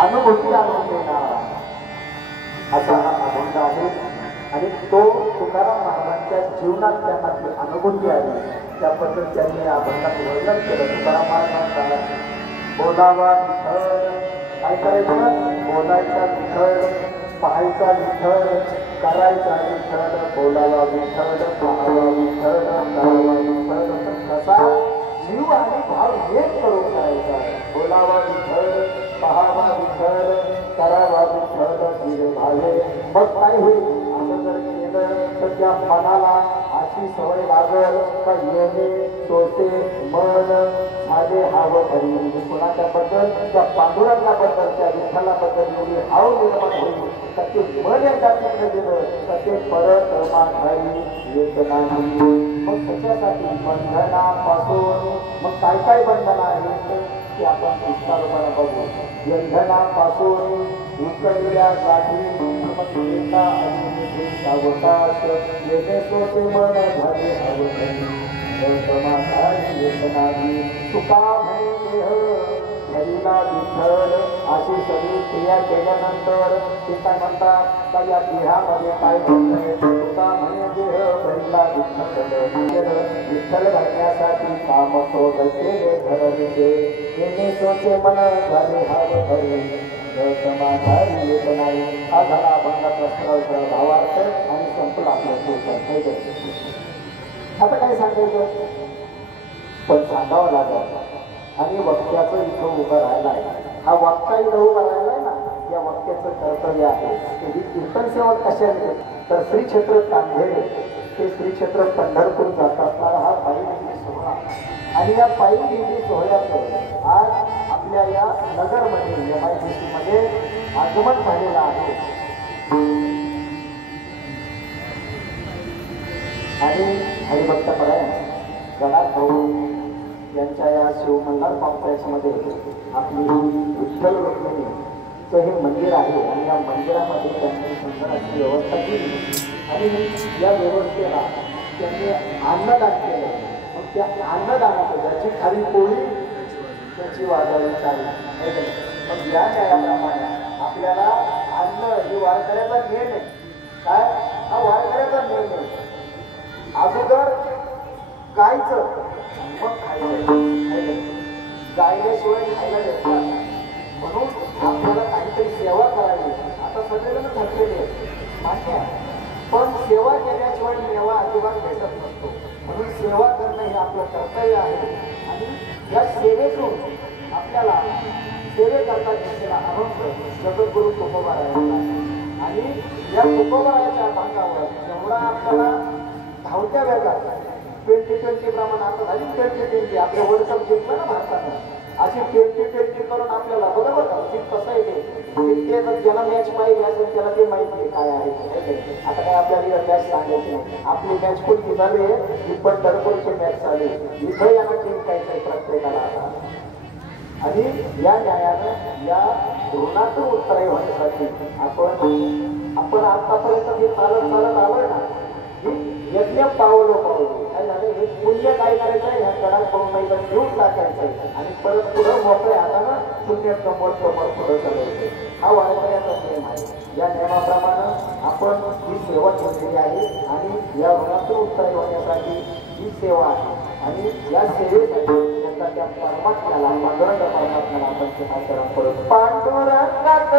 अनुभूती आणून देणारा असा हा अभंग आहे आणि तो तुकाराम महाराजांच्या जीवनात त्यांना जी अनुभूती आली त्याबद्दल त्यांनी या अभंगात वर्णन केलं. तुकाराम महाराजांचा बोलावा विठ्ठल, काय करायचं? बोलायचा विठ्ठल, पाहायचा विठ्ठल, करायचा विठ्ठल, बोलावा विठ्ठल, पाहावा विठ्ठल, करावा विठ्ठल, कसा जीव आणि भाव एक करून करायचा. बोलावा विठ्ठल व्हावे. मग काय होईल? असं जर केलं तर त्या मनाला अशी सवय लागल का येणे सोचे मन झाले हाव भरी. कोणाच्या बद्दल? त्या पांडुरंगाबद्दल, त्या विठ्ठलाबद्दल एवढी हाव निर्माण होईल का ते मन एकदा तिकडे गेलं तर ते परत माघारी येत नाही. मग त्याच्यासाठी बंधनापासून मग काय काय बंधन आहेत ते आपण विस्तारपणे बघू. बंधनापासून उचलल्या गाठी मग एका अवकाश येणे सोचे मन झाले हवे येत नाही. तुका म्हणे देह हरीला विठ्ठल अशी सगळी क्रिया केल्यानंतर ते काय म्हणतात का या देहामध्ये काय घडलंय? तुका म्हणे देह हरीला विठ्ठल विठ्ठल घडण्यासाठी काम केले ठरविले येणे सोचे मन झाले हवे हरी समाधान येत नाही. हा झाला अभंगाचा भावार्थ आणि संपला आपल्या. आता काय सांगायचं? पण सांगावं लागलं. आणि वक्त्याचं इथं उभं राहिलं आहे. हा वक्ता इथं उभा राहिलाय ना, या वक्त्याचं कर्तव्य आहे की ही कीर्तन सेवा कशाने तर श्री क्षेत्र कांधेरे ते श्री क्षेत्र पंढरपूर जात असणारा हा पायी दिंडी सोहळा. आणि या पायी दिंडी सोहळ्याचं आज आपल्या या नगरमध्ये MIDC मध्ये आगमन झालेलं आहे. आणि हरिभक्तपरायण गणात भाऊ यांच्या या शिवमल्हार कॉम्प्लेक्समध्ये आपली विठ्ठल रुक्मिणीचं हे मंदिर आहे. आणि या मंदिरामध्ये त्यांनी सुंदर अशी व्यवस्था केली आणि या व्यवस्थेला त्यांनी अन्नदान केलं. मग त्या अन्नदानाचं ज्याची खाली पोळी त्याची वाजवली चालली. मग या न्यायाप्रमाणे आपल्याला अन्न ही वारकऱ्याचा नियम आहे. काय? हा वारकऱ्याचा नियम आहे. अगोदर गायचं मग खायचं. गायल्याशिवाय खायला देत नाही. म्हणून आपल्याला काहीतरी सेवा करावी. आता सगळेजण थकलेले आहेत मान्य आहे, पण सेवा केल्याशिवाय मेवा अजिबात भेटत नसतो. म्हणून सेवा करणं हे आपलं कर्तव्य आहे. आणि या सेवेतून आपल्याला सेवेकरता घेतलेला अनुभव जगद्गुरु तुकोबारायांचा. आणि या तुकोबाराच्या भागावर जेवढा आपल्याला धावत्या वेगात 2020 प्रमाणे आता झाली 2020 आपल्या वर्ल्ड कप जिंकलं ना भारतानं. अशी 2020 करून आपल्याला बरोबर कसं आहे ते जर ज्याला मॅच पाहिजे असेल त्याला ते माहिती आहे काय आहे. आता काय आपल्याला मॅच सांगायची नाही. आपली मॅच कोणती चालू आहे? ही पंढरपूरची मॅच चालू आहे. इथं यांना जिंकायचं आहे प्रत्येकाला आता. आणि या न्यायानं या ऋणातून उत्तरे होण्यासाठी आपण आतापर्यंत हे चालत आलोय ना, यज्ञ पावलो काय झालं? हे पुण्य काय करायचं आहे? ह्या गडात पाहून नाही तर घेऊन टाकायचं आहे आणि परत पुढं मोकळ्या हातानं पुण्य समोर पुढं चालवायचं. हा वारकऱ्याचा नियम आहे. या नियमाप्रमाणे आपण ही सेवा ठेवलेली आहे आणि या ऋणातून उत्तरे होण्यासाठी ही सेवा आहे. आणि या सेवेसाठी त्या परमात्म्याला पांडुरंग परमात्म्याला आपण सेवा करू. पांडुरंगात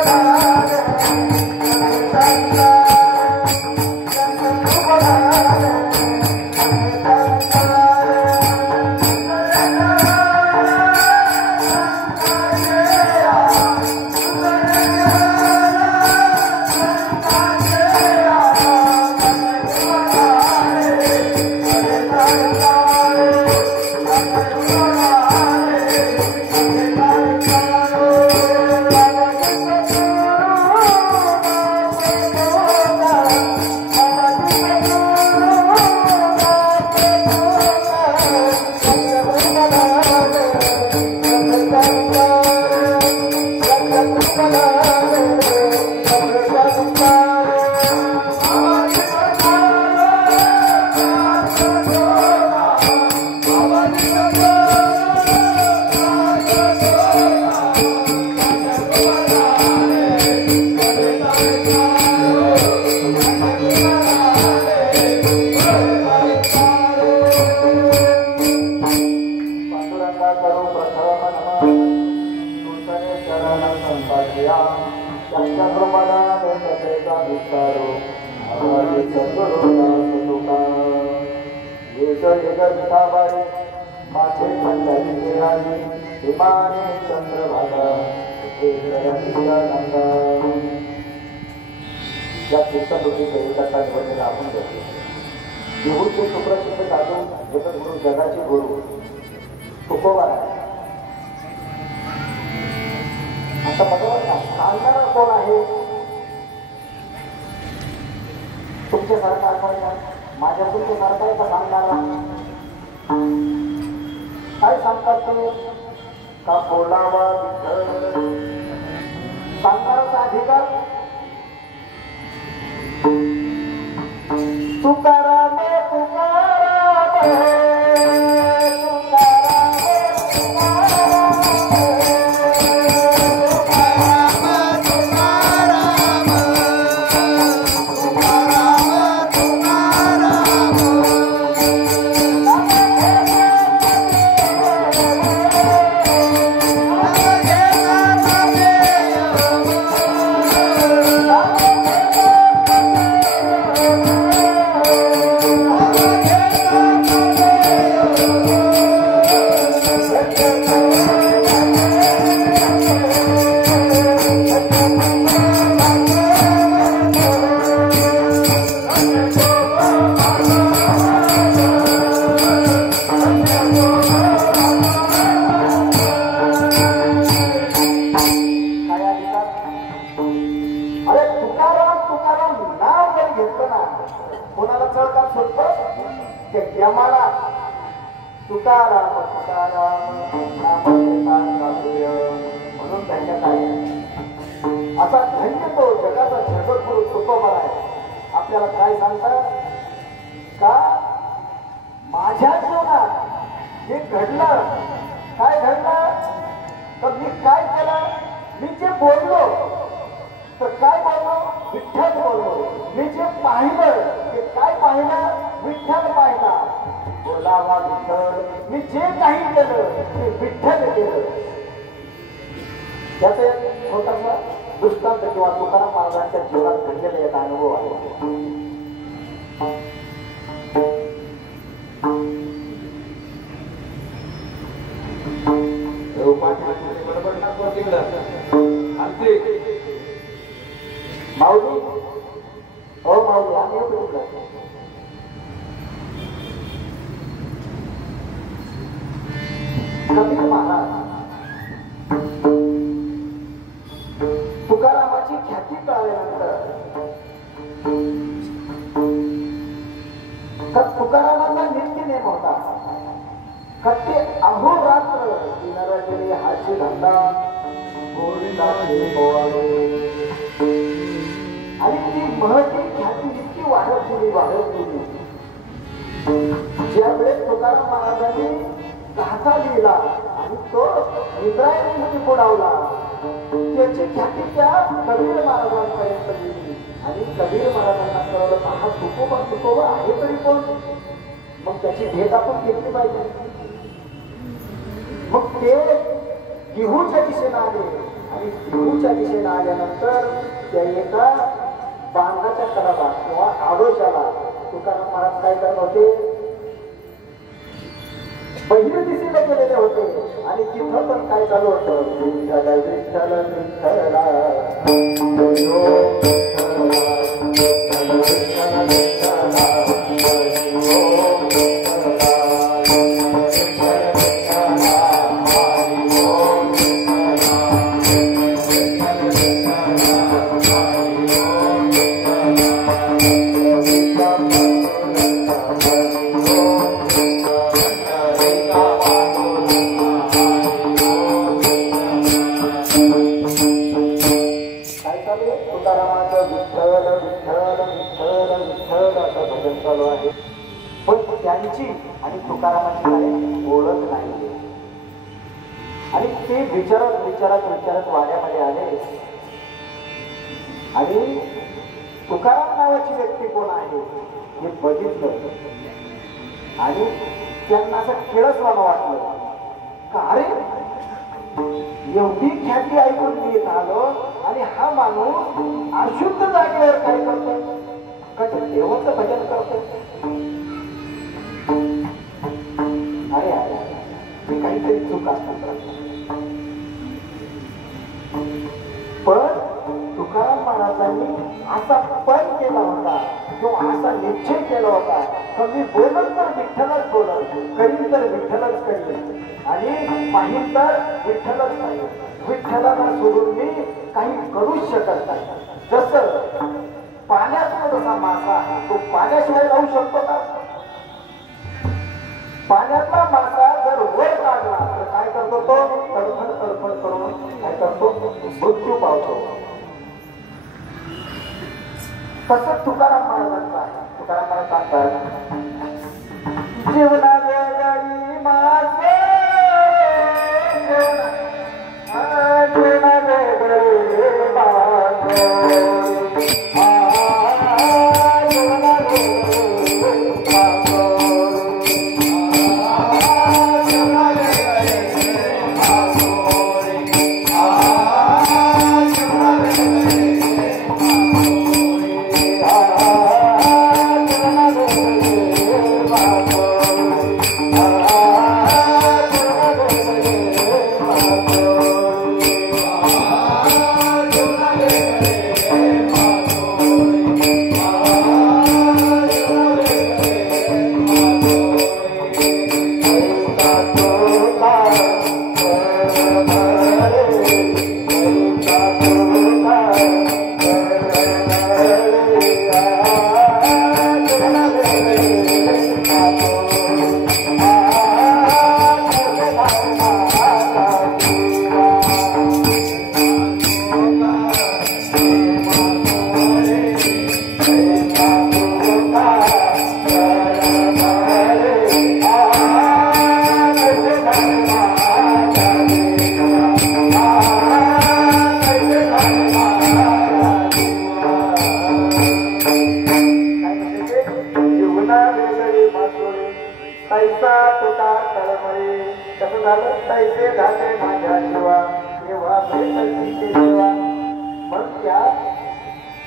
Bye. करो प्रथम नमः तुझे चरण संपाद्या त्यांच्या कृपाने त्याचा विचारो आवाज सद्गुरूचा तुका येत एक विठाबाई माझे पंचायतीचे आली विमाने चंद्रभागा या कीर्तनरूपी एकाचा निवडलेला आपण बघतो देहूचे सुप्रसिद्ध साधू जगद्गुरु जगाचे गुरु तुकोबा आता बघा सांगणारा कोण आहे तुमच्यासारखा असायचा माझ्या तुमच्यासारखा आहे का सांगणारा काय सांगतात तुम्ही का बोलावा सांगणाराचा अधिकार तुकाराम तुकाराम म्हणून त्यांच्यात असा धन्य तो जगाचा जगद्गुरु तुकोबा आहे आपल्याला काय सांगतात का माझ्या जीवनात हे घडलं काय घडलं तर मी काय केलं मी जे बोललो तर काय बोललो विठ्ठल बोललो मी जे पाहिलं ते काय पाहिलं विठ्ठल पाहिला बोलावा विठ्ठल मी जे काही केलं ते विठ्ठल केलं त्याचा एक छोटासा दृष्टांत किंवा तुकाराम महाराजांच्या जीवनात घडलेला एक अनुभव आहे माऊली हो माऊली आम्ही कबीर महाराज तुकारामाची ख्याती कळल्यानंतर तुकारामाचा नित्य नेम होता कट्टे अहोरात्र दिनरात्री हाची धंदा आणि ती महती ख्याती इतकी वाढत गेली ज्यावेळेस तुकाराम महाराजांनी गाथा लिहिला आणि तो इब्राहिममध्ये बुडावला त्याची ख्याती त्या कबीर महाराजांपर्यंत गेली आणि कबीर महाराजांना कळलं हा तुकोबा आहे तरी कोण मग त्याची भेट आपण घेतली पाहिजे मग ते देहूच्या दिशेने आले आणि देहूच्या दिशेने आल्यानंतर त्या एका बांधाच्या कडाला किंवा आडोशाला तुकाराम महाराज काय करत होते पहिल्या दिशेला गेलेले होते आणि तिथं पण काय चालू होतं विठ्ठल विठ्ठल विठ्ठला आणि तुकारामाची काही ओळख नाही आणि ते विचारत वाड्यामध्ये आले आणि तुकाराम नावाची व्यक्ती कोण आहे हे बघितलं आणि त्यांना असं खेळच वाटलं का एवढी ख्याती ऐकून मी येत आलो आणि हा माणूस अशुद्ध जागेवर काय करतो का देवाचं भजन करतो. अरे अरे मी काहीतरी चूक असतात. पण तुकाराम महाराजांनी असा पण केला होता किंवा असा निश्चय केला होता तर मी बोलत तर विठ्ठलच बोलत, करीन तर विठ्ठलच करीन आणि पाहिन तर विठ्ठलच नाही. विठ्ठलाला सोडून मी काही करूच शकत नाही. जसं पाण्यात जसा मासा आहे तो पाण्याशिवाय राहू शकतो का. पाण्यातला मासा जर वर काढला तर काय करतो तो तडफड तडफड करून काय करतो मृत्यू पावतो. तसं तुकाराम महाराजांचा आहे. तुकाराम महाराज सांगतात जीवना वेगळी मासे जीवना वेगळी मासे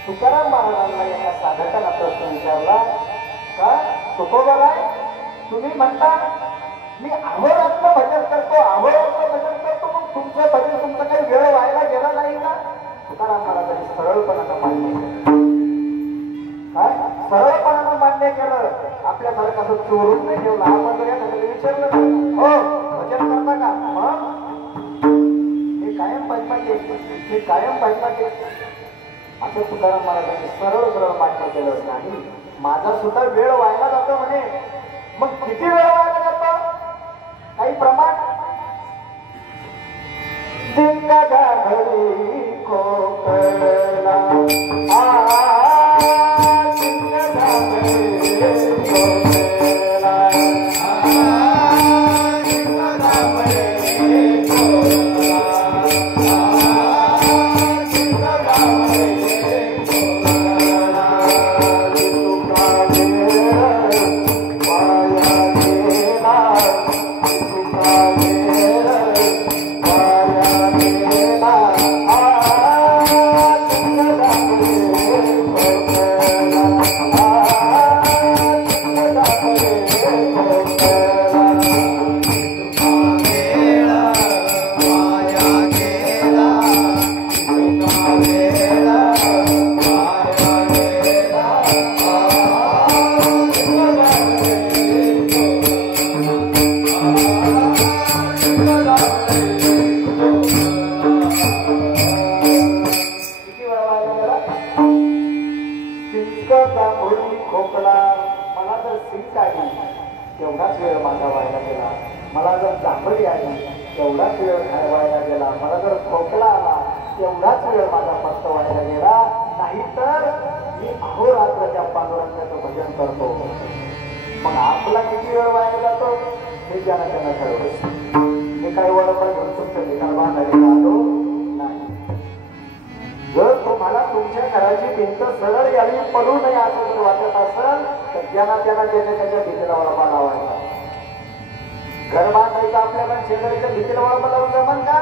तुकाराम महाराजांना एका साधकाला प्रश्न विचारला का तुकोबाराय तुम्ही म्हणता मी अहोरात्र भजन करतो अहोरात्र भजन करतो मग तुमचं भजन तुमचा काही वेळ व्हायला गेला नाही का. तुकाराम महाराजांनी सरळपणानं मान्य केलं. काय सरळपणानं मान्य केलं. आपल्यासारखं असं चोरून नाही ठेवलं. आपण जर एखाद्याला विचारलं हो भजन करता का मग मी कायम पाहिजे मी कायम पाहिजे असं तुकाराम महाराजांनी सरळ सरळ मान्य केलं नाही. माझा सुद्धा वेळ व्हायला जातो म्हणे. मग किती वेळ व्हायला जातो काही प्रमाण दिंगा घडी कोकणला खोकला मला जर सीट आली तेवढाच वेळ माझा व्हायला गेला. मला जर जांभळी आली तेवढाच वेळ व्हायला गेला. मला जर खोकला आला तेवढाच वेळ माझा फक्त व्हायला गेला. नाहीतर मी अहोरात्राच्या पांडुरंगाचं भजन करतो. मग आपला किती वेळ व्हायला जातो हे ज्यांना त्यांना ठरवलं. मी काही वडपण घेऊन तुमच्या ठिकाण बांधायला आलो नाही. जर तुम्हाला तुमच्या घराची भिंत सरळ यावी पडू नये असं जर वाटत असेल तर ज्यांना त्यांना त्याच्या भीतीला वळपा लावायचा. घर बांधायचं आपल्याला शेजारीच्या भीतीला वळपा लावून जमन का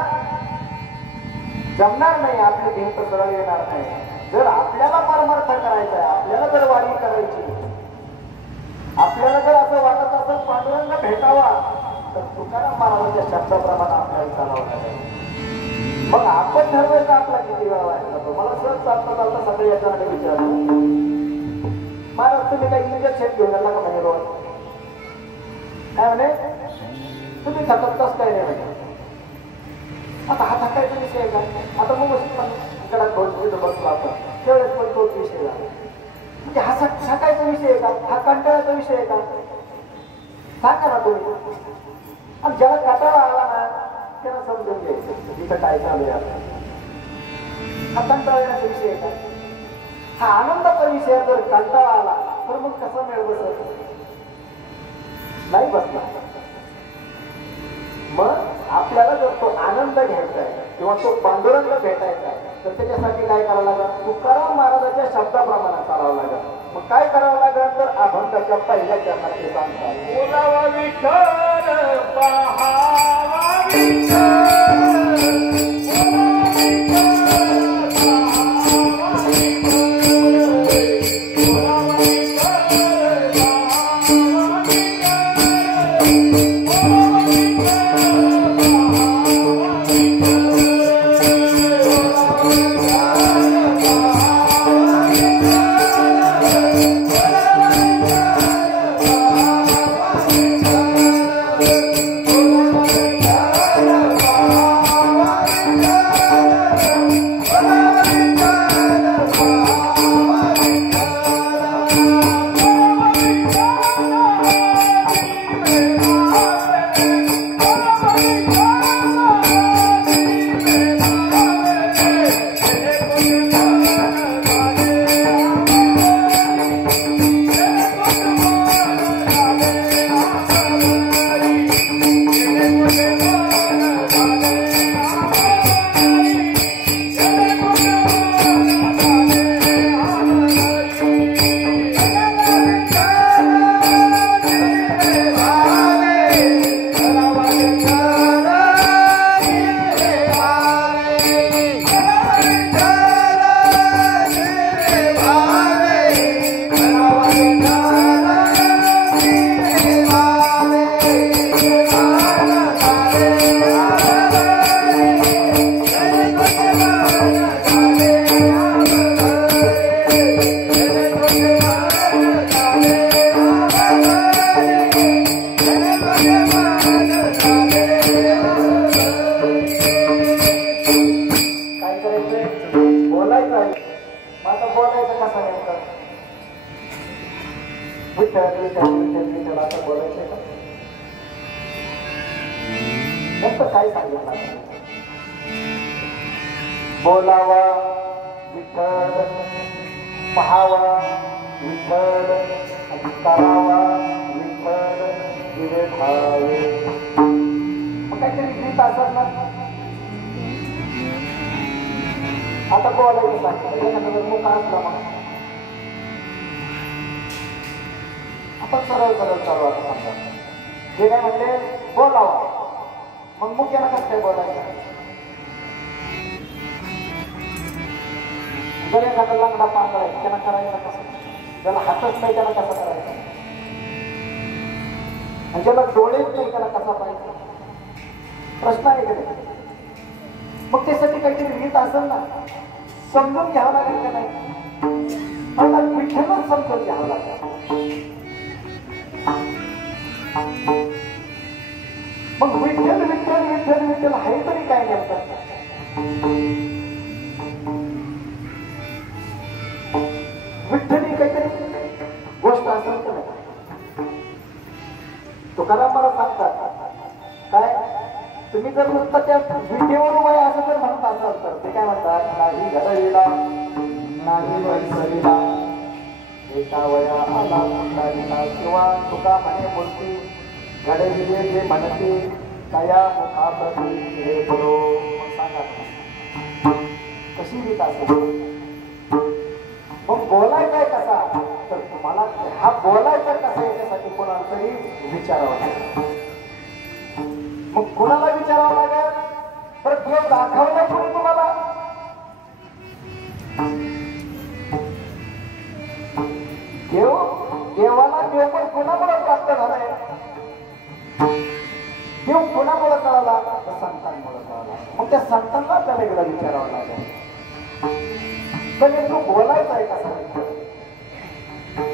जमणार नाही, आपली भिंत सरळ येणार नाही. जर आपल्याला परमार्थ करायचा आहे, आपल्याला जर वारी करायची, आपल्याला जर असं वाटत असेल पांडुरंग भेटावा, तर तुकाराम महाराजांच्या शब्दाप्रमाणे आपल्याला चालावं लागेल. मग आपण ठरवायचा आपला किती वेळा व्हायचा तो. मला सहज चालता चालता सगळे याच्याकडे विचारलं, महाराज तुम्ही काही इंजेक्शन घेऊन आला का म्हणे रोज? काय म्हणे, तुम्ही थकतच काय नाही म्हणे. आता हा थकायचा विषय आहे का? आता मग गडात बसला आपण त्यावेळेस पण तोच विषय झाला. म्हणजे हा सकाळचा विषय आहे का? हा कंटाळ्याचा विषय आहे का? सांगा ना तुम्ही. आणि ज्याला कंटाळा आला ना त्याला समजून घ्यायचं इथं काय चालू आहे. हा कंटाळण्याचा विषय आहे का? हा आनंदाचा विषय आहे. जर कंटाळा आला तर मग कसा मेळ बसत? नाही बसला. मग आपल्याला जर तो आनंद घ्यायचा आहे किंवा तो पांडुरंग भेटायचा आहे, तर त्याच्यासाठी काय करावं लागेल? तुकाराम महाराजांच्या शब्दाप्रमाणे चालावं लागेल. मग काय करावं लागेल? तर अभंगाच्या पहिल्या चरणात ते सांगतात, बोलावा विठ्ठल पहावा काय सांगितलं? बोलावा विठ्ठल, पहावा विठ्ठल, करावा विठ्ठल, दिवे ठावे. मग काहीतरी गीत असत ना. आता बोलायचं सांगितलं, मुख असला मग आपण सरळ सरळ चालू असं म्हणतात. जे काय म्हणले बोलावा, मग मुख्याला कसं काय बोलायचं? जर एखादा लंगडा पांगळा आहे त्याला करायचं कसं? ज्याला हातच नाही त्याला कसं करायचं? आणि ज्याला डोळेच नाही त्याला कसा पाहिजे? प्रश्न आहे का नाही? मग त्यासाठी काहीतरी रीत असेल ना, समजून घ्यावं लागेल का नाही? मला विठ्ठलच समजून घ्यावं लागेल. मग विठ्ठल विठ्ठल विठ्ठल विठ्ठल आहे तरी काय नेमकं? विठ्ठली काहीतरी गोष्ट असेल तर नाही. तुकाराम मला सांगतात काय, तुम्ही जर नुसतं त्या विटेवर उभा असं जर म्हणत असाल तर ते काय म्हणतात, नाही घडविला नाही वैसविला एका वया आला उंडाविला. किंवा तुका म्हणे बोलती घडविले जे म्हणते तया मुखाप्रती हे बरो. मग सांगा कशी रीत असेल? मग बोलायचा कसा? तर तुम्हाला हा बोलायचा कसा याच्यासाठी कोणाला तरी विचारावं लागेल. मग कोणाला विचारावं लागेल? तर देव दाखवला कोणी तुम्हाला? तर संतांमुळे कळाला. मग त्या संतांना त्याला एकदा विचारावं लागेल तर नेमकं बोलायचं आहे कसं विठ्ठल.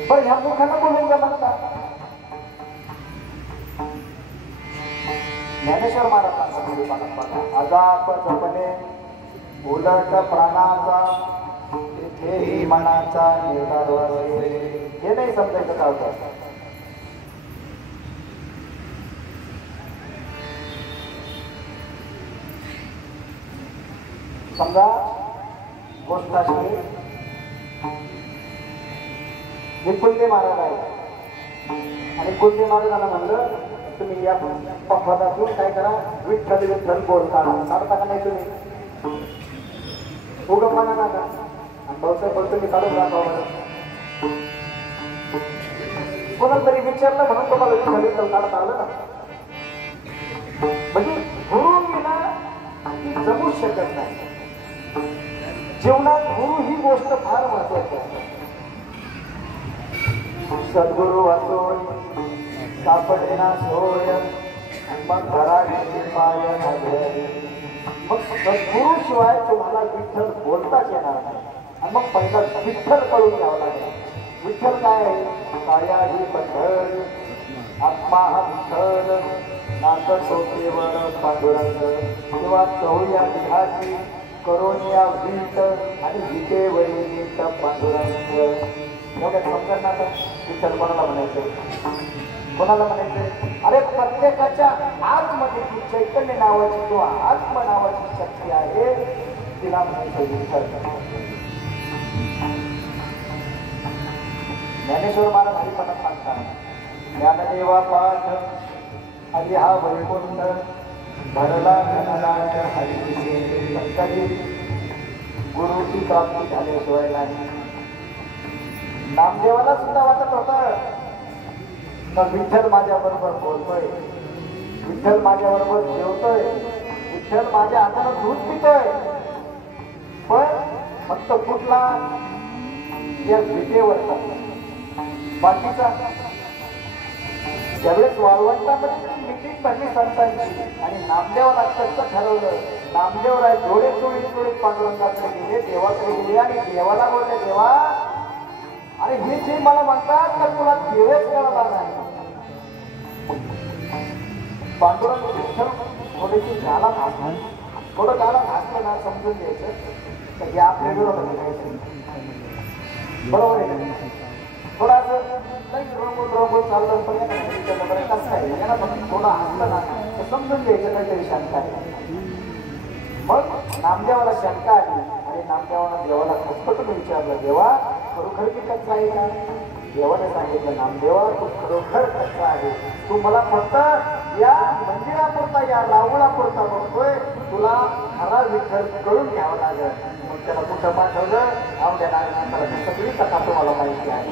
बरं ह्या मुखाला बोलून का म्हणतात. ज्ञानेश्वर महाराजांचा अजापचपणे उलट प्राणाचा तिथेही मनाचा निर्धार हे नाही समजायचं का होतं. समजा गोष्ट अशी हे कुंदे महाराज आहे आणि कुंदे महाराजांना म्हणलं तुम्ही या पदातून काय करा विठ्ठल विठ्ठल बोल काढता का नाही तुम्ही उगम म्हणा नका आणि भाऊसाहेब बोलतो मी काढून दाखवा. कोणाला तरी विचारलं म्हणून तुम्हाला विठ्ठल विठ्ठल काढता आलं ना. म्हणजे गुरुविना जमू शकत नाही. जीवनात गुरु ही गोष्ट फार महत्वाची आहे. सद्गुरु असो सापडेना सोय मग घराची पाय मग सद्गुरु शिवाय तुम्हाला विठ्ठल बोलताच येणार नाही. आणि मग पहिला विठ्ठल कळून घ्यावं लागेल. विठ्ठल काय आहे. काया ही पठ्ठल आत्मा हा विठ्ठल नातं सोतेवर पांडुरंग किंवा चौया देहाची करोनिया वीट आणि विटेवरी वीट पांडुरंग. एवढ्या समजत ना तर विठ्ठल कोणाला म्हणायचं. कोणाला म्हणायचं. अरे प्रत्येकाच्या आतमध्ये ती चैतन्य नावाची किंवा आत्म नावाची शक्ती आहे तिला म्हणायचं विठ्ठल. ज्ञानेश्वर महाराज हरिपणात सांगतात ज्ञानदेवा पाठ हरी हा वैकुंठ भरला घनलाट हरी गुरुची प्राप्ती झाल्याशिवाय नाही. नामदेवाला सुद्धा वाटत होतं तर विठ्ठल माझ्या बरोबर बोलतोय, विठ्ठल माझ्या बरोबर जेवतोय, विठ्ठल माझ्या हातानं दूध पितोय. पण फक्त कुठला या विटेवर बाकीचा ज्यावेळेस वाळवंटामध्ये मिटिंग भरली संतांची आणि नामदेवाला कसं ठरवलं. नामदेवराय डोळे चोळीत पांडुरंगाकडे गेले, देवाकडे गेले आणि देवाला बोलले देवा अरे हे जे मला म्हणतात तर तुला देवच कळला नाही. पांडुरंग विठ्ठल थोडीशी गाला घासला, थोडं गाला घासलं ना समजून घ्यायचं तर हे आपल्या विरोधात घ्यायचं. बरोबर आहे. थोडासा रंगून चाललं पण कसं काय याला फक्त थोडं हसलं ना तर समजून घ्यायचं काहीतरी शंका आहे. मग नामदेवाला शंका आली आणि नामदेवाला देवाला खटपटून विचारलं देवा खरोखर मी कच्चा आहे का. देवाने सांगितलं नामदेवा तू खरोखर कच्चा आहे. तू मला फक्त या मंदिरापुरता या रावळापुरता बघतोय. तुला खरा विठ्ठल कळून घ्यावं लागेल. मग त्याला कुठं पाठवलं आवड्या नागनाथाला सगळी कथा तुम्हाला माहिती आहे.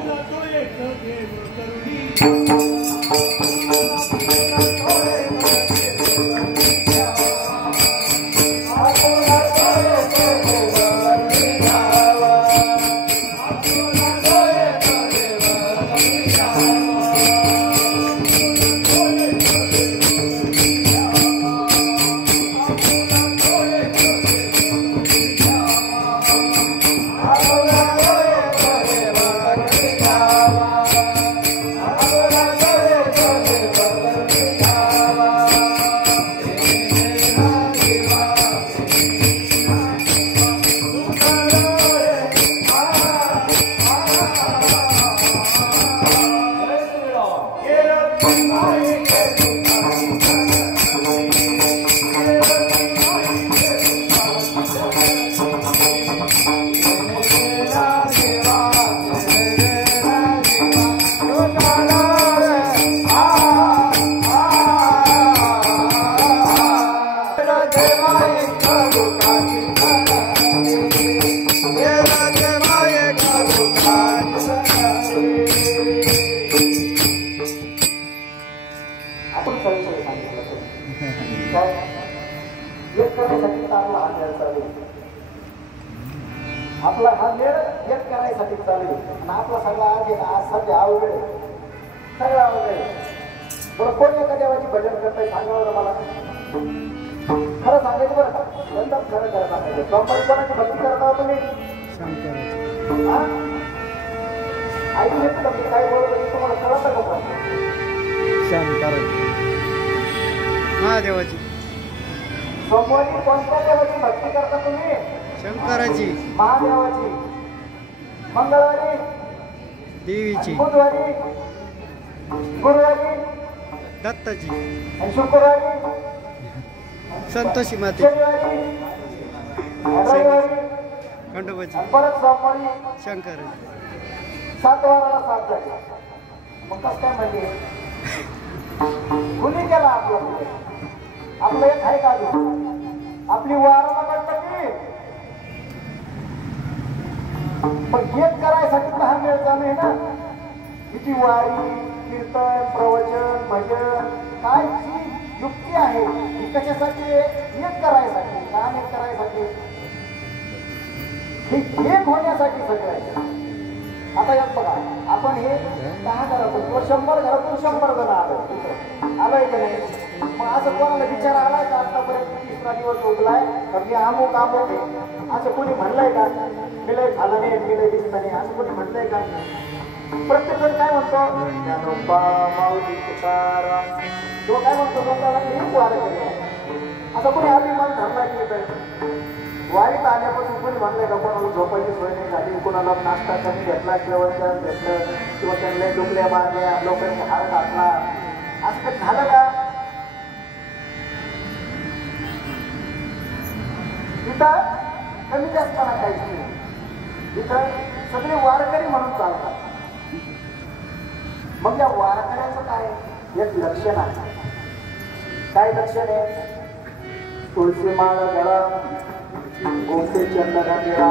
आपला हा मेळ एक करायसाठी चालू आणि आपला सगळा आज सध्या अवघड सगळं अवघड. बरं कोण एका देवाची भजन करताय सांगा बरं मला. खरं सांगायचं बरं का एकदम खरं खरं सांगायचं सोमवारी कोणाची भक्ती करता तुम्ही हा ऐकून येतं का मी काय बोलत होते तुम्हाला कळतं का पण महादेवाची सोमवारी कोणत्या देवाची भक्ती करता तुम्ही शंकराची महादेवाची मंगळवारी देवीची बुधवारी गुरुवारी दत्ताची आणि शुक्रवारी संतोषी माते शनिवारी रविवारी खंडोबाची आणि परत सोमवारी शंकराची 7 वाराला 7 झाले मग कसं काय म्हणजे कुणी केला आपलं एक आहे का आपली वाराला म्हणतं की पण एक करायसाठी 10 वेळ चालू आहे ना किती वारी कीर्तन प्रवचन भजन काय जी युक्ती आहे ही कशासाठी एक करायसाठी काम एक करायसाठी हे एक होण्यासाठी सगळं आहे आता एक बघा आपण हे 10 घरातून किंवा 100 घरातून 100 जण आलोय का नाही मग असं कोणाला विचार आलाय का आतापर्यंत 3रा दिवस उगलाय तर मी अमुक आहे असं कोणी म्हणलंय का मी लय झालं नाही मी लय दिसत नाही असं कोणी म्हणलंय का प्रत्येक जण काय म्हणतो ज्ञानोबा माऊली तुकाराम तो काय म्हणतो स्वतःला मी वारकरी आहे असं कोणी अभिमान धरला की वारीत आल्यापासून कोणी म्हणलंय का कोणाला झोपायची सोय नाही झाली कोणाला नाश्ता कमी घेतला जेवण घेतलं किंवा त्यांना डुबल्या मारल्या लोकांनी हार घातला असं काही झालं का इथं कमी जास्तपणा काहीच नाही इथं सगळे वारकरी म्हणून चालतात मग या वारकऱ्याचं काय एक लक्षण आहे काय लक्षण आहे तुळशी माळ गळा गोपे चंदना निळा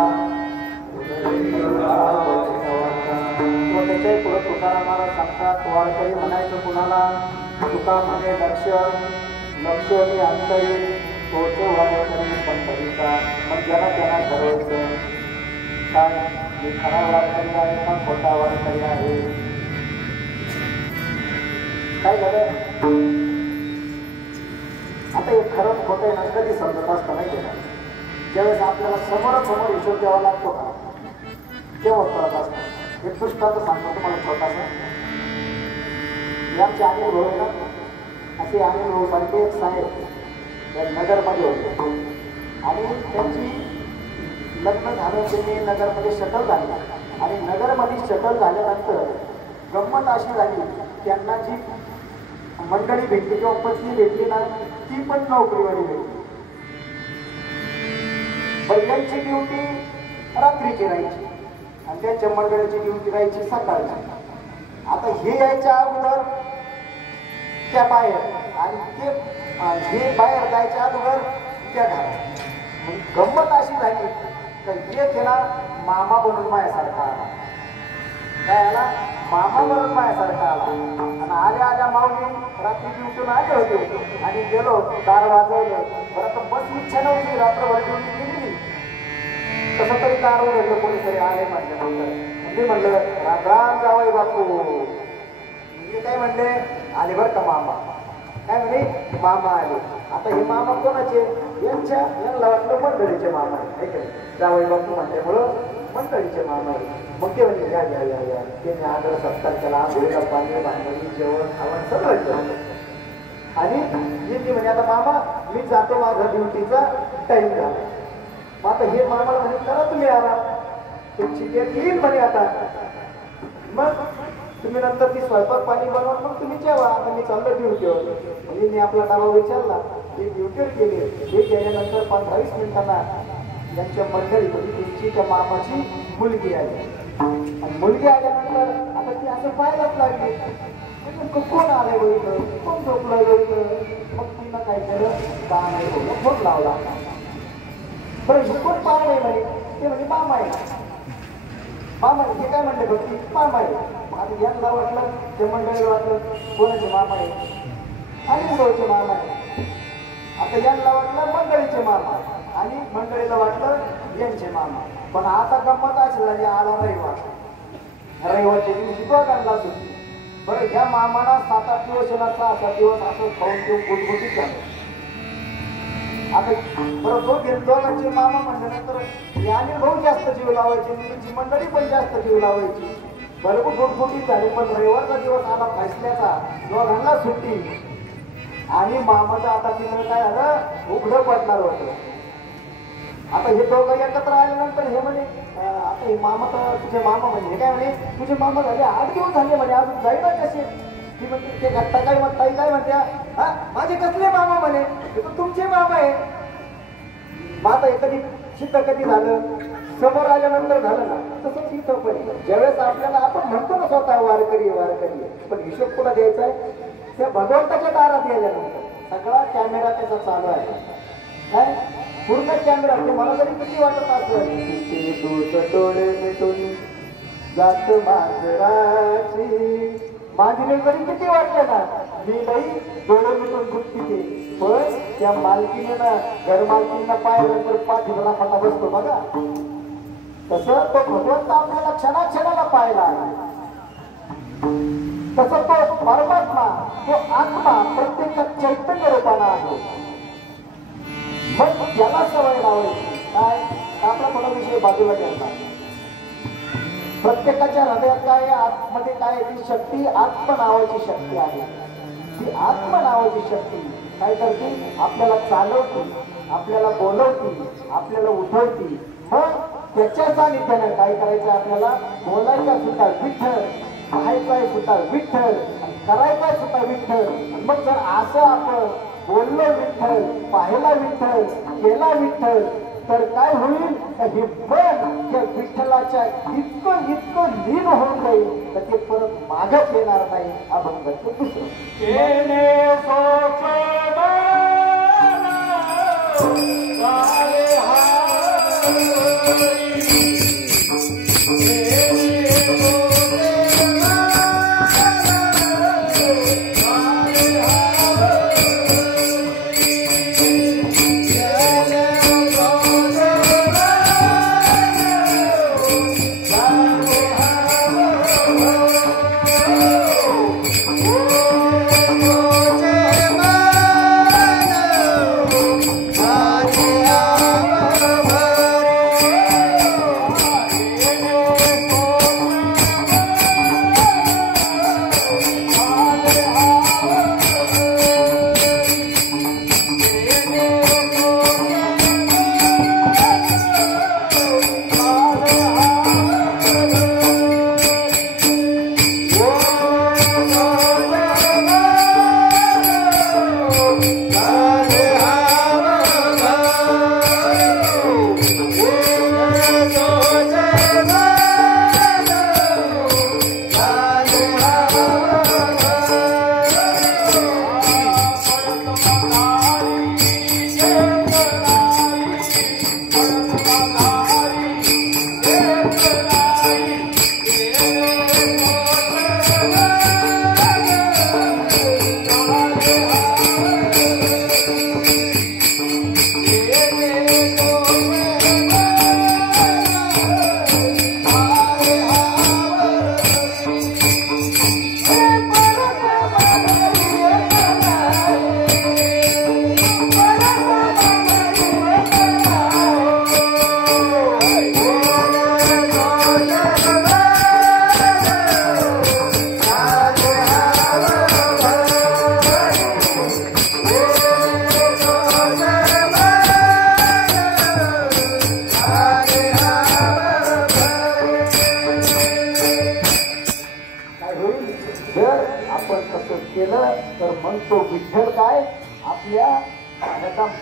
त्याच्याही पुढं तुकारामाला सांगतात वारकरी म्हणायचं कुणाला तुका म्हणे लक्ष मी अंतरी तोचे वारकरी पंढरीचा मग ज्यांना त्यांना ठरवायचं काय मी खरा वारकरी आहे का खोटा वारकरी आहे काय झालं आता एक खरं खोटं आहे ना कधी समजत असतं नाही केलं ज्यावेळेस आपल्याला समोरासमोर हिशोब द्यावा लागतो का तेव्हा कळत असतं एक दृष्टांत सांगतो तुम्हाला छोटासा आमचे अनिल भाऊ आहे ना असे अनिल भाऊ सारखे एक साहेब नगरमध्ये होते आणि त्यांची लग्न झालं त्यांनी नगरमध्ये शटल झाली आणि नगरमध्ये शटल झाल्यानंतर गंमत अशी झाली त्यांना जी मंडळी भेटली किंवा पत्नी भेटली ना ती पण नोकरीवाली भेटली बैलांची ड्युटी रात्रीची राहायची आणि त्यांच्या मंडळीची ड्युटी राहायची सकाळची आता हे यायच्या अगोदर त्या बाहेर आणि ते हे बाहेर जायच्या अगोदर त्या घरात गंमत अशी झाली तर एक ना मामा बनून माझ्यासारखा आला काय आला मामा बनून माझ्यासारखा आला आणि आल्या माऊली रात्री ड्युटीला आले होते आणि गेलो दार वाजवलं बरं तर बस इच्छा नव्हती रात्रभर ड्युटी गेली तसं तरी दार उघडलं कोणीतरी आले म्हटल्यानंतर मी म्हणलं राम जावई बापू म्हणजे काय म्हणले आले बरं का मामा काय म्हणे मामा आले आता हे मामा कोणाचे यांना वाटलं मंडळीचे मामा आहे जावई बापू म्हटल्यामुळं मंडळीचे मामा आहे मग ते म्हणजे घ्या त्यांनी आदर सत्कार केला आंघोळीला पाणी भांडणी जेवण खावण सगळं केलं आणि ती म्हणजे आता मामा मी जातो माझा ड्युटीचा टाइम झाला मग आता हे मामाला म्हणे करा तुम्ही आराम तुमची डेट येईल म्हणे आता मग तुम्ही नंतर ती स्वयंपाक पाणी बनवा मग तुम्ही जेवा आता मी चाललो ड्युटीवर म्हणजे मी आपला डाबा विचारला ते ड्युटीवर गेले हे गेल्यानंतर 15-20 मिनिटांना यांच्या मंडळी म्हणजे त्यांची त्या मामाची मुलगी आली आणि मुलगी आल्यानंतर आता ती असं पाहायलाच लागली कोण आलंय बघितलं कोण झोपलंय बघितलं मग तिनं काय केलं का नाही बोललं फोन लावला बरं हे कोण पाहुणे आहे म्हणे ते म्हणजे मामा आहे मामा हे काय म्हणले बघ ती मामा आहे मग आता यांना वाटलं ते मंडळीला वाटलं कोणाचे मामा आहे आणि मुलाचे मामा आहे आता यांना वाटलं मंडळीचे मामा आणि मंडळीला वाटलं यांचे मामा पण आता गंमत अशी झाली आला रविवारच्या दिवशी दोघांना सुट्टी बरं ह्या मामाला 7-8 दिवस येणार 6-7 दिवस असं खाऊन पिऊन गुटगुटीत झालं आता बरोबर दोघांचे मामा म्हटल्यानंतर याने भाऊ जास्त जीव लावायचे, तुमची मंडळी पण जास्त जीव लावायची. बरोबर फुटफुटीत झाली, पण रविवारचा दिवस आला फैसल्याचा, दोघांना सुट्टी आणि मामाचं आता तिकडे काय झालं उघडं पडणार होतं. आता हे दोघं एकत्र आल्यानंतर हे म्हणे आता हे मामा तर तुझे मामा म्हणे काय म्हणे तुझे मामा झाले 8 दिवस झाले म्हणे अजून जाईना कसे. ती म्हणते ते घट्टा काय म्हणता काय म्हणत्या हा माझे कसले मामा म्हणे ते तर तुमचे मामा आहे. मग आता हे कधी सिद्ध कधी झालं समोर आल्यानंतर झालं ना तसंच इथं पण ज्यावेळेस आपल्याला आपण म्हणतो ना स्वतः वारकरी वारकरी, पण हिशोब कुठं द्यायचा आहे त्या भगवंताच्या दारात गेल्यानंतर. सगळा कॅमेरा त्याचा चालू आहे काय पूर्ण कॅमेरा. मला तरी किती वाटत असं डोळे मिटून जात मांजराची माझी जरी किती वाटलं ना मी बाई डोळे मिटून दुखते, पण त्या मालकीने ना घर मालकींना पाहिल्यानंतर पाठीला फटा बसतो बघा. तसं तो भगवंत आपल्याला क्षणाक्षणाला पाहिला आहे. तसं तो परमात्मा तो आत्मा प्रत्येकात चैतन्य रूपाला आहे. मग त्याला सवय लावायची काय आपला थोडा विषय बाजूला घ्यायचा. प्रत्येकाच्या हृदयात काय आतमध्ये काय ती शक्ती आत्म नावाची शक्ती आहे. ती आत्म नावाची शक्ती काय करते आपल्याला चालवते, आपल्याला बोलवते, आपल्याला उठवते. मग त्याच्या सानिध्यानं काय करायचं आपल्याला बोलायचा सुद्धा विठ्ठल, पाहायचाय सुद्धा विठ्ठल, करायचाय सुद्धा विठ्ठल. मग जर असं आपण बोललो विठ्ठल, पाहिला विठ्ठल, केला विठ्ठल तर काय होईल हे मन त्या विठ्ठलाच्या इतकं इतकं लीन होऊन जाईल तर ते परत मागच येणार नाही. अभंगाचं दुसरं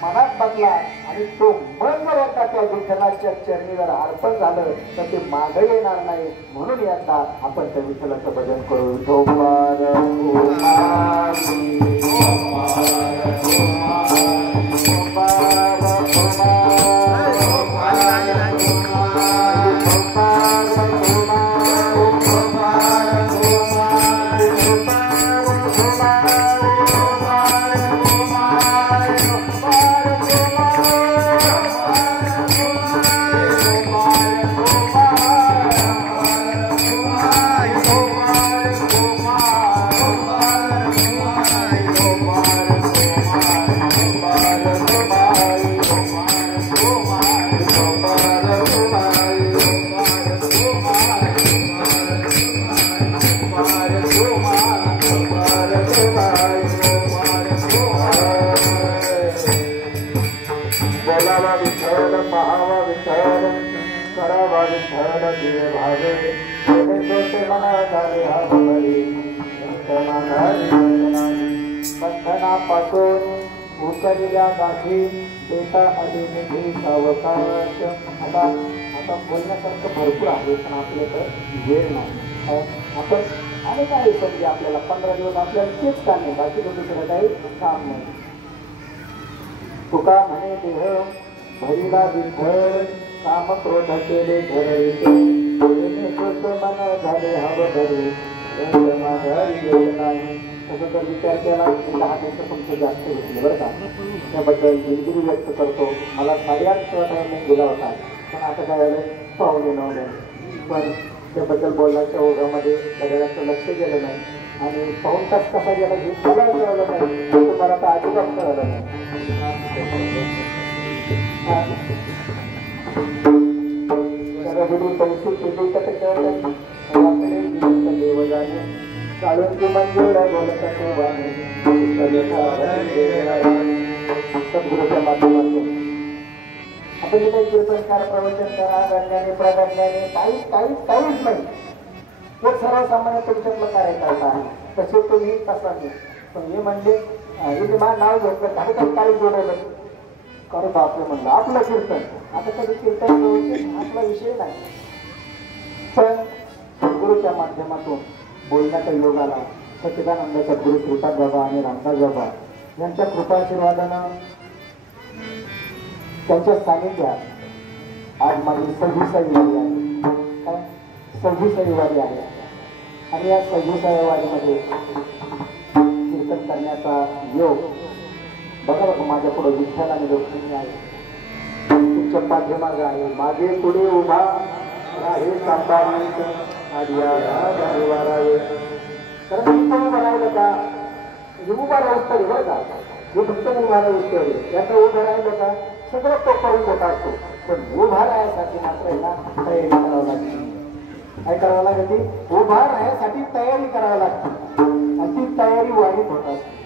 मनात बसला आणि तो मन जर एकदा त्या विठ्ठलाच्या चरणी जर अर्पण झालं तर ते मागे येणार नाही. म्हणून यंदा आपण त्या विठ्ठलाचं भजन करू. बोलावा विठ्ठल पहावा विठ्ठल करावा विठ्ठल दिवे भावे सोते मना झाले हरी बंधनापासून उकरलेल्या गाठी देता आली निधी सावकाश. आता आता बोलण्यासारखं भरपूर आहे पण आपल्याकडे वेळ नाही. आपण आणि काय समजे आपल्याला 15 दिवस आपल्याला तेच काम नाही, बाकी दुसरं काही काम नाही. तुका म्हणे देह भरीला विठ्ठल काम क्रोध केले धरले मन झाले हव धरे नाही. तसं जर विचार केला 10 मिनिटं तुमचं जास्त घेतले बरं का. त्याबद्दल दिलगिरी व्यक्त करतो. मला 8:30 टायमिंग दिला होता पण आता काय झालं पावले नव्हते. पण त्याबद्दल बोलण्याच्या ओघामध्ये सगळ्यांचं लक्ष गेलं नाही आणि पाऊण तास कसा गेला हे मला कळलं नाही, तुम्हाला तर अजिबात कळलं नाही. पैसे केले तर कळलं देवजाने काढून ती मंजूर बोलत सद्गुरूच्या माध्यमातून आपण जे काही कीर्तनकार प्रवचन करा गण्याने प्राधान्याने काहीच नाही. एक सर्वसामान्य तुमच्यातलं कार्यकर्ता आहे तसे तुम्ही तसा नाही. पण हे म्हणजे हे माझं नाव घेतलं काही काही जोडवलं करू आपलं म्हणलं आपलं कीर्तन. आता कधी कीर्तन प्रवचन आपला विषय नाही पण सद्गुरूच्या माध्यमातून बोलण्याचा योग आला. सच्चिदानंद सद्गुरू श्रीपाद बाबा आणि रामदास बाबा यांच्या कृपाशीर्वादानं त्यांच्या सानिध्यात आज माझी 26वी वारी आहे. काय 26वी वारी आहे आणि या 26व्या वारीमध्ये कीर्तन करण्याचा योग बघा बघा माझ्या पुढे विठ्ठल आणि रुक्मिणी आहे. तुमच्या पाठीमागे आहे. मागे पुढे उभा आहे सांभाळून कारण उभं राहिलं का उभा राहूच तरी बरं का हे फक्त उभा राहूच तरी याचा उभं राहिलं का सगळं तो करून देत असतो. पण उभा राहण्यासाठी मात्र ना तयारी करावं लागते. काय करावं लागते? उभा राहण्यासाठी तयारी करावी लागते आणि ती तयारी वाढीत होत असते.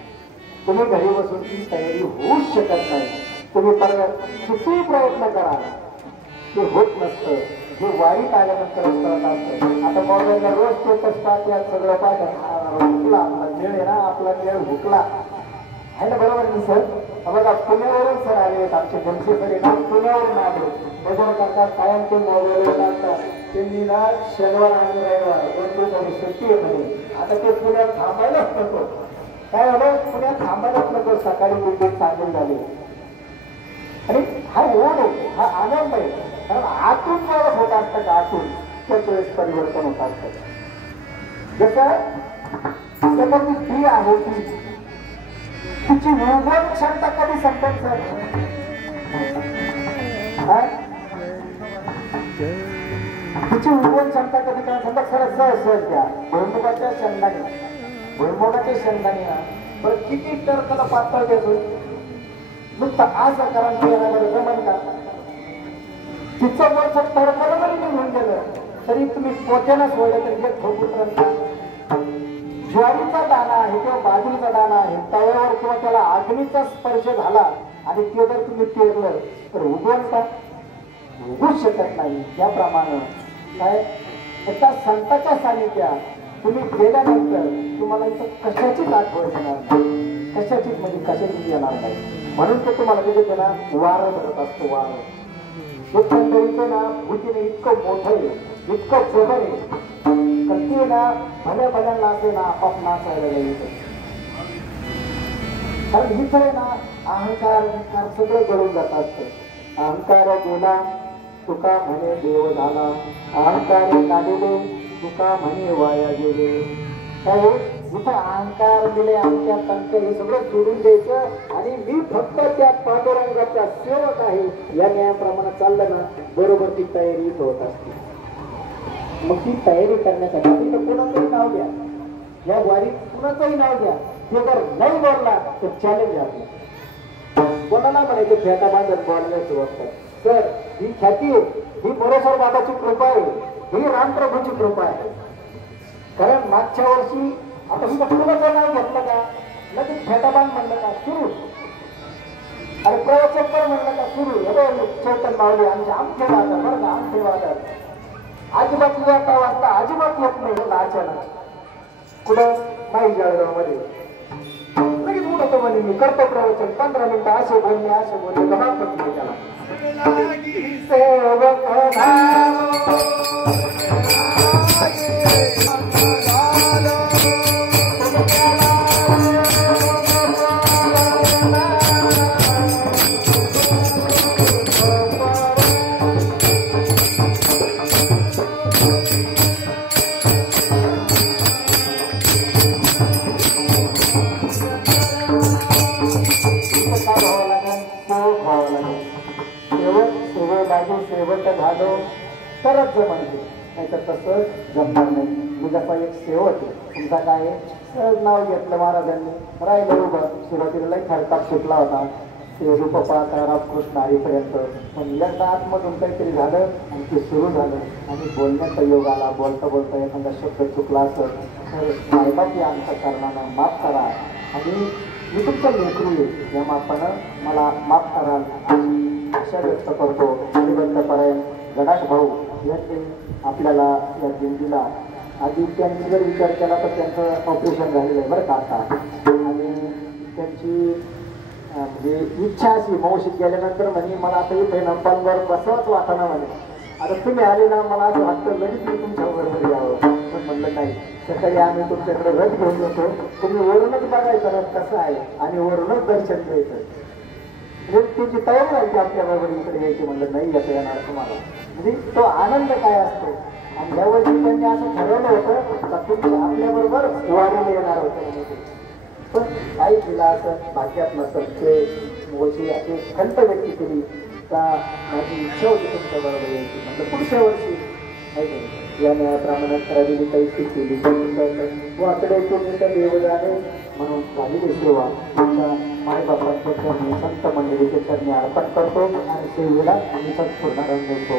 तुम्ही घरी बसून ती तयारी होऊच शकत नाही. तुम्ही परत किती प्रयत्न करा ते होत नसतं. हे वारीत आल्यानंतरच करत असतं. आता मोबाईलला रोज स्टेटस टाकतात सगळं पाहिजे हुकला आपला खेळ आहे ना आपला खेळ हुकला आहे ना बरोबर नाही सर. बघा पुण्यावरून सर आले आहेत आमचे जमशे सर ना पुण्यावरून आले भजन करतात कायम ते मोबाईलवर टाकतात. त्यांनी ना शनिवार आणि रविवार 2 दिवसांनी सुट्टी आहे म्हणे. आता ते पुण्यात थांबायलाच नको. काय झालं पुण्यात थांबायलाच नको. सकाळी बिल्डिंग चांगली झाली आणि हा ओढ आहे हा आनंद आहे. कारण आतून जेव्हा होत असतं का आतून त्याच वेळेस परिवर्तन होत असतं. जसं ती स्त्री आहे तिची निर्भर क्षमता कधी संपत तिची उगवण क्षमता कधी काय समजा खरं सहज द्या भुईमुगाच्या शेंगदाणे ना बरं किती तर त्याला पातळ देतो नुसतं आज कारण येण्यामध्ये जमन का तिचं वरचं तडकलं जरी निघून गेलं तरी तुम्ही पोत्याला सोडलं तरी एक ठोकुत्र ज्वारीचा दाणा आहे किंवा बाजरीचा दाणा आहे तव्यावर किंवा त्याला अग्नीचा स्पर्श झाला आणि ते जर तुम्ही पेरलं तर उगवण का उगूच शकत नाही. त्याप्रमाणे काय एका संताच्या सानिध्यात तुम्ही गेल्यानंतर तुम्हाला इथं कशाचीच आठवण येणार नाही. कशाचीच म्हणजे कशाचीच येणार नाही. म्हणून ते तुम्हाला तिथे ना वारं भरत असतो. वारं एकंदरीचं ना भूतीने इतकं मोठं आहे इतकं जबर आहे कधी ना भल्या नाचे ना आपाप नाचायला गेले. कारण इथं ना अहंकार सगळं गळून जात असतं. अहंकार गेला तुका म्हणे देव झाला. अहंकार काढले तुका म्हणे वाया गेले. काय इथं अहंकार दिले आमच्या तंक हे सगळं सोडून द्यायचं आणि मी फक्त त्या पांडुरंगाचा सेवक आहे या न्यायाप्रमाणे चाललं ना बरोबर ती तयारी होत असते. मग ती तयारी करण्यासाठी तिथं कुणाचंही नाव द्या या वारीत कुणाचंही नाव द्या ते जर नाही बोलला तर चॅलेंज आहे. कोणाला म्हणायचं फेटा बांधत बोलण्याची सुरुवात सर ही ख्याती ही मोरेश्वर बाबाची कृपा आहे, ही रामप्रभूची कृपा आहे. कारण मागच्या वर्षी आता मी कुणाचं नाव घेतलं का लगेच फेटाबांध म्हणलं का सुरू, अरे प्रवचन पण म्हणलं का सुरू. चैतन माऊली आमचे वादर बरं का, आमचे वादर अजिबात वाजता वाजता अजिबात येत नाही अचानक कुठं नाही जळगाव मध्ये लगेच उठतो म्हणे मी करतो प्रवचन 15 मिनिटं असे बोलले गमा पडले त्याला सेवक सेवक झालो तरच जमणार, नाही तर तसं जमणार नाही. मी जसा एक सेवक आहे, तुमचा काय सहज नाव घेतलं महाराजांनी राहिलं उभं. सुरुवातीला खडकात सुटला होता ते रूपपा रामकृष्ण हरीपर्यंत, पण एकदा आतमधून काहीतरी झालं आणि ते सुरू झालं आणि बोलण्याचा योग आला. बोलता बोलता एखादा शब्द चुकला असं तर साहेबांची अंतःकरणानं माफ करा आणि मी तुमचं लेकरू आहे या मापानं मला माफ कराल आशा व्यक्त करतो. निबंधपरायण गडाख भाऊ यांनी आपल्याला या दिंडीला आधी त्यांनी जर विचार केला तर त्यांचं ऑपरेशन झालेलं आहे बरं का आता, आणि त्यांची म्हणजे इच्छा अशी मावशीत गेल्यानंतर म्हणे मला आता इथे नंपांवर बसवाच वाटाणा म्हणे. आता तुम्ही आले ना मला असं वाटतं लगेच मी तुमच्या बरोबर यावं, पण म्हणलं नाही सकाळी आम्ही तुमच्याकडे रथ घेऊन येतो, तुम्ही वरूनच बघायचं रथ कसं आहे आणि वरूनच दर्शन घ्यायचं. म्हणजे त्याची तयारी व्हायची आपल्याबरोबर इकडे यायची. म्हणलं नाही येता येणार तुम्हाला, म्हणजे तो आनंद काय असतो. आणि या वर्षी त्यांनी असं ठरवलं होतं का तुम्ही आपल्याबरोबर वारीला येणार होतं, पण काही केलं असं भाग्यात नसेल ते मोठी अशी खंत व्यक्त केली का माझी इच्छा होती तुमच्या बरोबर यायची. म्हणजे पुढच्या वर्षी या न्यायाप्रमाणे खराबीने काही केली वाकडे तुम्ही तर देव आहे म्हणून झालेली सेवा तुमच्या मायबापांच्या चरणी संत मंडळीच्या चरणी अर्पण करतो आणि सेवेला आम्ही सत्पूर्ण देतो.